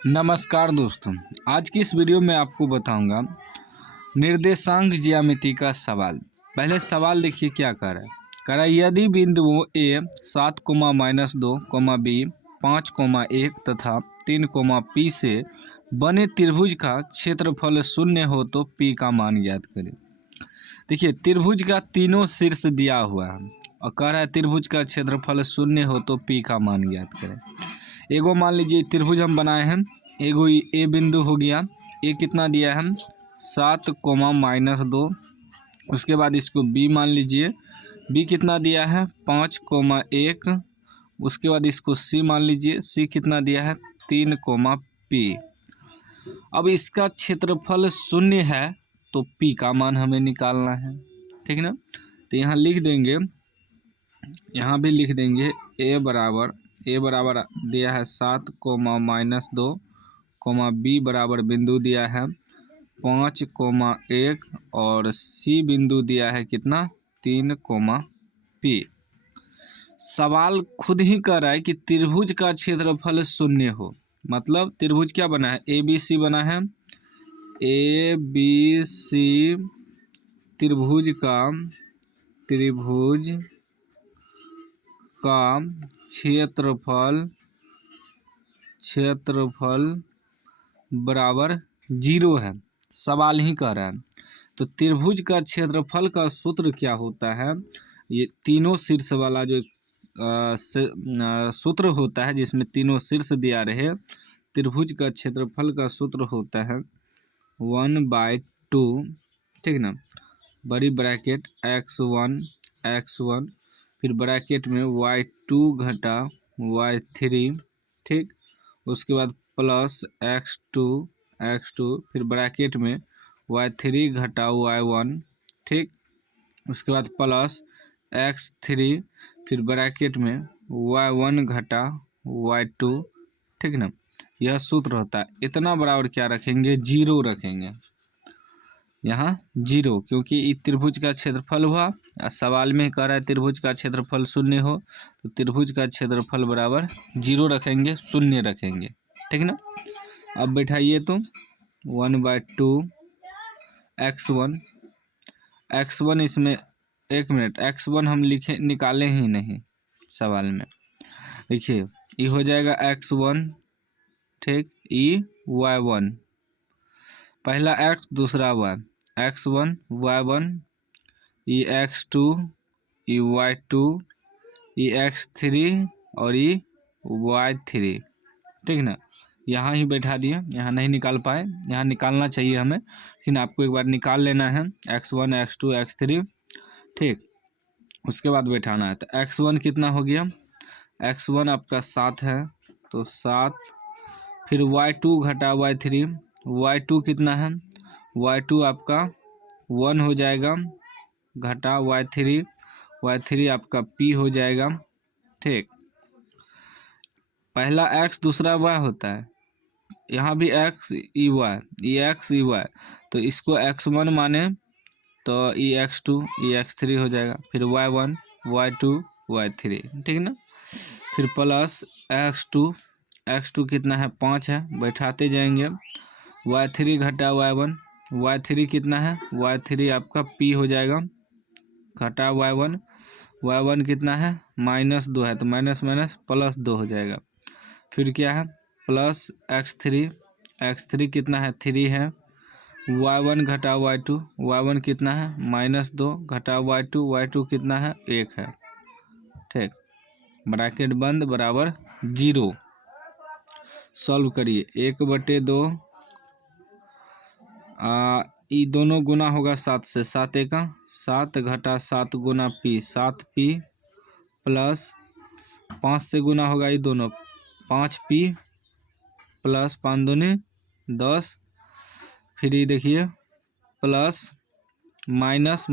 नमस्कार दोस्तों, आज की इस वीडियो में आपको बताऊंगा निर्देशांक ज्यामिति का सवाल। पहले सवाल देखिए क्या कह रहा है। कह रहा है यदि बिंदुओं ए 7, -2, बी 5, 1 तथा 3, पी से बने त्रिभुज का क्षेत्रफल शून्य हो तो पी का मान ज्ञात करें। देखिए त्रिभुज का तीनों शीर्ष दिया हुआ है और कह रहा है त्रिभुज का क्षेत्रफल शून्य हो तो पी का मान ज्ञात करें। एगो मान लीजिए त्रिभुज हम बनाए हैं, एगो ए बिंदु हो गया, ए कितना दिया है 7, -2। उसके बाद इसको बी मान लीजिए, बी कितना दिया है 5, 1। उसके बाद इसको सी मान लीजिए, सी कितना दिया है 3, पी। अब इसका क्षेत्रफल शून्य है तो पी का मान हमें निकालना है, ठीक ना। तो यहाँ लिख देंगे, यहाँ भी लिख देंगे ए बराबर दिया है 7, -2, बी बराबर बिंदु दिया है 5, 1 और सी बिंदु दिया है कितना 3, पी। सवाल खुद ही कह रहा है कि त्रिभुज का क्षेत्रफल शून्य हो, मतलब त्रिभुज क्या बना है ए बी सी बना है। ए बी सी त्रिभुज का क्षेत्रफल बराबर 0 है, सवाल ही कह रहा है। तो त्रिभुज का क्षेत्रफल का सूत्र क्या होता है, ये तीनों शीर्ष वाला जो सूत्र होता है जिसमें तीनों शीर्ष दिया रहे, त्रिभुज का क्षेत्रफल का सूत्र होता है 1/2, ठीक ना। बड़ी ब्रैकेट x1 फिर ब्रैकेट में y2 घटा y3, ठीक। उसके बाद प्लस x2 फिर ब्रैकेट में y3 घटा y1, ठीक। उसके बाद प्लस x3 फिर ब्रैकेट में y1 घटा y2, ठीक ना। यह सूत्र होता है। इतना बराबर क्या रखेंगे 0 रखेंगे, यहाँ 0, क्योंकि इस त्रिभुज का क्षेत्रफल हुआ। सवाल में कह रहा है त्रिभुज का क्षेत्रफल शून्य हो तो त्रिभुज का क्षेत्रफल बराबर 0 रखेंगे, शून्य रखेंगे, ठीक ना। अब बैठाइए तो 1/2 x1 इसमें, एक मिनट, x1 हम निकाले ही नहीं सवाल में। देखिए ये हो जाएगा x1, ठीक, ई y1, पहला x दूसरा y, x1 y1, ई x2 ई y2 ई x3 और ई y3, ठीक ना। यहाँ ही बैठा दिए, यहाँ नहीं निकाल पाए, यहाँ निकालना चाहिए हमें, लेकिन आपको एक बार निकाल लेना है x1 x2 x3, ठीक। उसके बाद बैठाना है। तो x1 कितना हो गया, x1 आपका 7 है तो 7, फिर y2 घटा y3, y2 कितना है, y2 आपका 1 हो जाएगा घटा y3 आपका p हो जाएगा, ठीक। पहला x दूसरा y होता है, यहाँ भी x ई y, तो इसको x1 माने तो ई x2 ई x3 हो जाएगा, फिर y1 y2 y3, ठीक ना। फिर प्लस x2 कितना है 5 है, बैठाते जाएंगे, y3 घटा y1 कितना है, y3 आपका p हो जाएगा घटा y1 कितना है -2 है तो माइनस प्लस 2 हो जाएगा। फिर क्या है प्लस x3 कितना है 3 है, y1 घटा y1 कितना है -2 घटा y2 कितना है 1 है, ठीक। ब्रैकेट बंद बराबर 0। सॉल्व करिए 1/2, ये दोनों गुना होगा 7 से, 7 1 7 घटा 7 गुना p 7p प्लस 5 से गुना होगा ये दोनों 5p प्लस 5 दूनी 10, फिर ये देखिए प्लस माइनस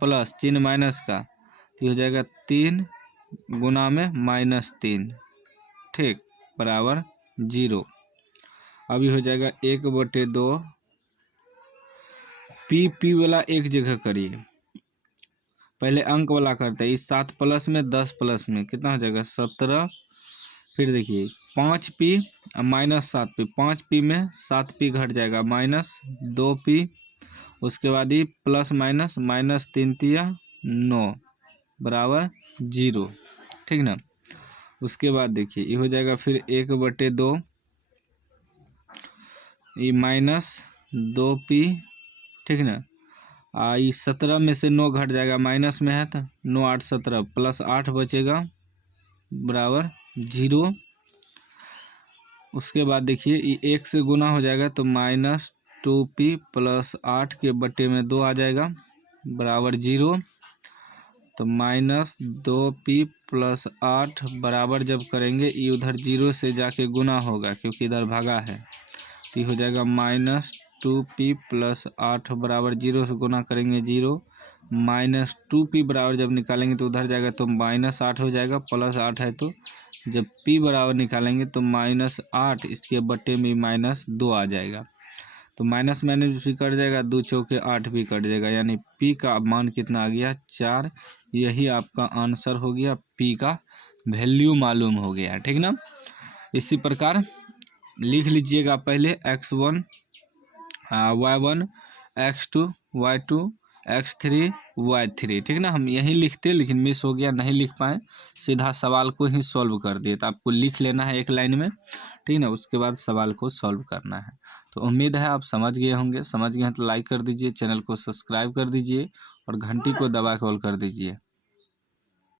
प्लस, चिन्ह माइनस का, तो हो जाएगा 3 गुना में -3, ठीक, बराबर 0। अभी हो जाएगा 1/2, पी वाला एक जगह करिए, पहले अंक वाला करते हैं। इस 7 प्लस में 10 प्लस में कितना हो जाएगा 17, फिर देखिए 5p माइनस 7p, 5p में 7p घट जाएगा, माइनस 2p, उसके बाद ये प्लस माइनस, माइनस 3 तिया 9 बराबर 0, ठीक ना। उसके बाद देखिए ये हो जाएगा फिर 1/2, ये माइनस 2p, ठीक ना। ये 17 में से 9 घट जाएगा, माइनस में है तो 9 8 17 प्लस 8 बचेगा बराबर 0। उसके बाद देखिए ये 1 से गुना हो जाएगा तो माइनस 2p प्लस 8 के बटे में 2 आ जाएगा बराबर 0। तो माइनस 2p प्लस 8 बराबर जब करेंगे ये उधर 0 से जाके गुना होगा क्योंकि इधर भागा है, तो ये हो जाएगा माइनस 2p प्लस 8 बराबर 0 से गुना करेंगे 0, माइनस 2p बराबर जब निकालेंगे तो उधर जाएगा तो माइनस 8 हो जाएगा, प्लस 8 है तो जब p बराबर निकालेंगे तो माइनस 8 इसके बटे में माइनस 2 आ जाएगा, तो माइनस माइनस भी कट जाएगा, 2 चौके 8 भी कट जाएगा, यानी p का मान कितना आ गया 4। यही आपका आंसर हो गया, p का वैल्यू मालूम हो गया, ठीक ना। इसी प्रकार लिख लीजिएगा पहले x1 y1 x2 y2 x3 y3, ठीक ना। हम यही लिखते लेकिन मिस हो गया, नहीं लिख पाए, सीधा सवाल को ही सॉल्व कर दिए। तो आपको लिख लेना है एक लाइन में, ठीक ना, उसके बाद सवाल को सॉल्व करना है। तो उम्मीद है आप समझ गए होंगे, समझ गए हैं तो लाइक कर दीजिए, चैनल को सब्सक्राइब कर दीजिए और घंटी को दबा के ऑल कर दीजिए।